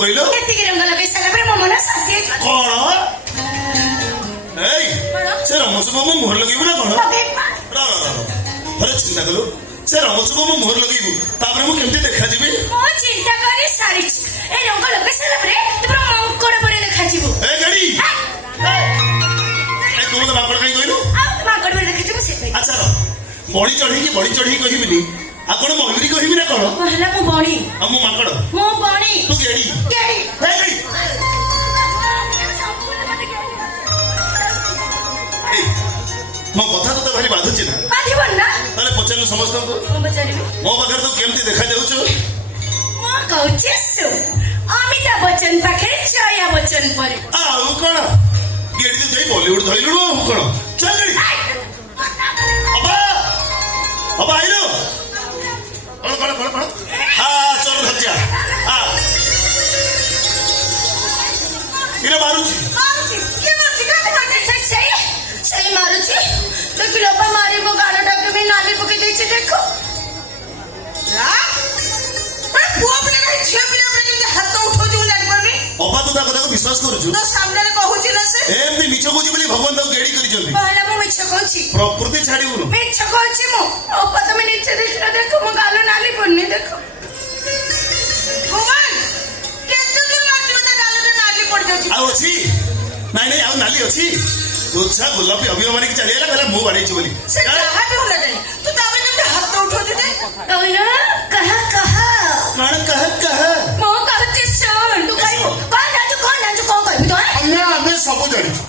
କହିଲ ଏତିକି ରଙ୍ଗ ଲଗେଇ ସାରିଲା ପରେ ମୋ ମନ ଶାନ୍ତି ହେଇଯିବ। କଣ ଏଇ ସେ ରମସୁମ ମୋ ମୁହଁରେ ଲଗେଇବୁ ନା କଣ? ଥରେ ଚିନ୍ତା କଲୁ ସେ ରମସୁମ ମୋ ମୁହଁରେ ଲଗେଇବୁ ତାପରେ ମୁଁ କେମିତି ଦେଖାଯିବି? ମୁଁ ଚିନ୍ତା କରି ସାରିଛି ଏ ରଙ୍ଗ ଲଗେଇ ସାରିଲା ପରେ ତୁମର ମାଙ୍କଡ ପରି ଦେଖାଯିବୁ। ଏ ଗାଡି ତୁ ମତେ ମାଙ୍କଡ କାହିଁ କହିଲୁ? ଆଉ ମାଙ୍କଡ ପରି ଦେଖାଯିବୁ ସେ ଆଚ୍ଛା ବଳି ଚଢେଇକି କହିବିନି ଆଉ କଣ ମୟୁରୀ କହିବି ନା କଣ? ହେଲା ମୁଁ ବଣି ଆଉ ମୁଁ ମାଙ୍କଡ ମୁଁ ବଣି ତୁ ଗେଡି ଗେଡି ମୋ କଥା ତତେ ଭାରି ବାଧୁଛି ନା? ବାଧିବନି ନା? ତାହେଲେ ପଚାରିଲୁ ସମସ୍ତଙ୍କୁ ମୁଁ ପଚାରିବି ମୋ ପାଖରେ ତୁ କେମିତି ଦେଖାଯାଉଛୁ? ମୁଁ କହୁଛି ଅମିତାଭ ବଚ୍ଚନ ପାଖରେ ଜୟା ବଚ୍ଚନ ପରି। ଆଉ କଣ ଗେଡି ତୁ ଯାଇ ବଲିଉଡ ଧରିଲୁ ଆଉ କଣ? ଚାଲ ଅବା ଆଇଲୁ କଣ ଚଲ ଧରିଯା କିରେ ମାରୁଛି ସେଇ ମାରୁଛି ଦେଖିଲ ବାପା ମାରି ମୋ ଗାଲଟାକୁ ବି ନାଲି ପକେଇ ଦେଇଛି ଦେଖ। ପୁଅ ପିଲା ଝିଅ ପିଲା ଉପରେ କେମିତି ହାତ ଉଠଉଛି ମୁଁ ଜାଣିପାରୁନି। ଅବା ତୁ ତା କଥାକୁ ବିଶ୍ୱାସ କରୁଛୁ? ତ ସାମ୍ନାରେ କହୁଛି ନା ସେ ଏମିତି ମିଛ କହୁଛି ବୋଲି ଭଗବାନ ତାକୁ ଗେଡି କରିଛନ୍ତି। କହିଲା ମୁଁ ମିଛ କହୁଛି ପ୍ରକୃତି ଛାଡିବୁନୁ। ମିଛ କହୁଛି ମୁଁ ଅପା ତମେ ନିଜେ ଦେଖିଲ ଦେଖ ମୋ ଗାଲ ନାଲି ପଡୁନି ଦେଖ। ଭଗବାନ କେତେ ଦୂର ମାରୁଛି ତା ଗାଲଟା ନାଲି ପଡିଯାଉଛି। ଆଉ ଅଛି ନାଇଁ ଆଉ ନାଲି ଅଛି ତୁଚ୍ଛା ଗୋଲାପୀ ଅଭିୟ ମାରିକି ଚାଲିଗଲା କହିଲା ମୁଁ ବାଡେଇଛି ବୋଲି। ସେ ଯାହା ବି ହେଲା ନାହିଁ ତୁ ତାପରେ କେମିତି ହାତ ଉଠଉଛୁ ଯେ କହିଲା କହା କହା କଣ କହ ମୁଁ କହୁଛି ଶୁଣ ତୁ କହିବୁ କଣ ଜାଣିଛୁ କଣ କହିବୁ ତ ଆମେ ସବୁ ଜାଣିଛୁ।